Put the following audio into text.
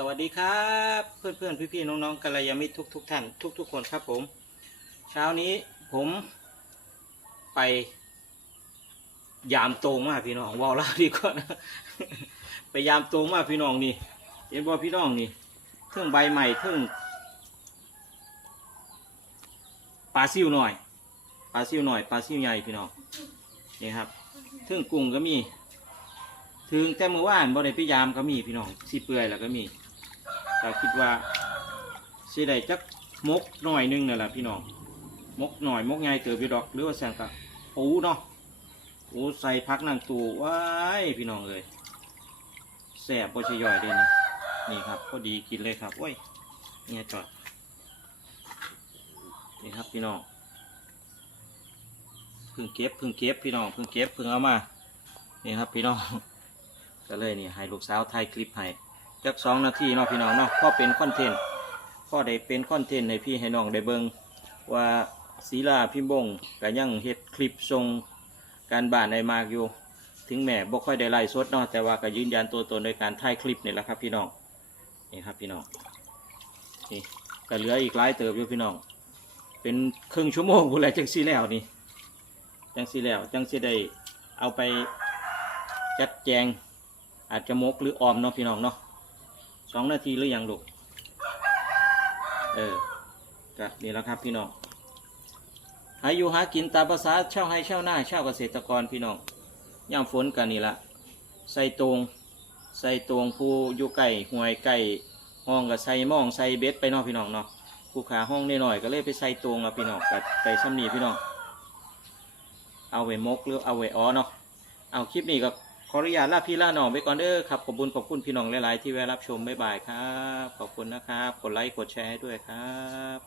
สวัสดีครับ เพื่อนเพื่อนพี่พี่ๆน้องกัลยาณมิตรทุกทุกท่านทุกทุกคนครับผม เช้านี้ผมไป ยามโตงมากพี่น้องวอลล่าดีกว่านะไปยามโตงมากพี่น้องนี่เห็นบ่พี่น้องนี่เครื่องใบใหม่เครื่องปลาซิวหน่อยปลาซิวหน่อยปลาซิวใหญ่พี่น้องนี่ครับเครื่องกุ้งก็มีถึงแต่เมื่อวานบ่ได้พยายามก็มีพี่น้องสิเปื่อยแล้วก็มี แต่คิดว่าสิได้จักมกหน่อยนึงนั่นแหละพี่น้องมกหน่อยมกใหญ่เติบอยู่ดอกหรือว่าแซงกะปูเนาะปูใส่พักนางตูว้ายพี่น้องเลยแสบบ่ใช่ย่อยเด่นนี่ครับพอดีกินเลยครับโอ้ยเนี่ยจอดนี่ครับพี่น้องพิ่งเก็บพิ่งเก็บพี่น้องพิ่งเก็บพิ่งเอามานี่ครับพี่น้องก็เลยนี่ให้ลูกสาวถ่ายคลิปให้ จักสองนาทีเนาะพี่น้องเนาะพอเป็นคอนเทนต์พอได้เป็นคอนเทนต์ให้พี่ให้น้องได้เบิงว่าศีลาพิมบงก็ยังเฮ็ดคลิปทรงการบ้านในมากอยู่ ถึงแม้บ่ค่อยได้ไล่สดเนาะแต่ว่าก็ยืนยันตัวตนโดยการถ่ายคลิปนี่แหละครับพี่น้องนี่ครับพี่น้องนี่ก็เหลืออีกหลายเติบอยู่พี่น้อง เป็นครึ่งชั่วโมงกูแล้วจังสีแล้วนี่จังสีแล้วจังสีได้เอาไปจัดแจงอาจจะมกหรือออมเนาะพี่น้องเนาะ สองนาทีหรือยังลูก เออก็นี่แล้วครับพี่น้องหาอยู่หากินตามภาษาเช่าให้เช่าหน้าเช่าเกษตรกรพี่น้องย่ามฝนกันนี่ละใส่ตรงใส่ตรงผู้อยู่ไก่ห่วยไก่ห้องกับใส่หม่องใส่เบ็ดไปเนาะพี่น้องเนาะผู้ขาห้องนิดหน่อยก็เลยไปใส่ตรงเอาพี่น้องกับไปซ้ำนีพี่น้องเอาไว้มกหรือเอาไว้อ้อเนาะเอาคลิปนี้ก็ ขออนุญาตลาพี่ลาน้องไปก่อนเด้อครับขอบคุณขอบคุณพี่น้องหลาย ๆ ที่แวะรับชมบ๊ายบายครับ ขอบคุณนะครับ กดไลค์กดแชร์ให้ด้วยครับ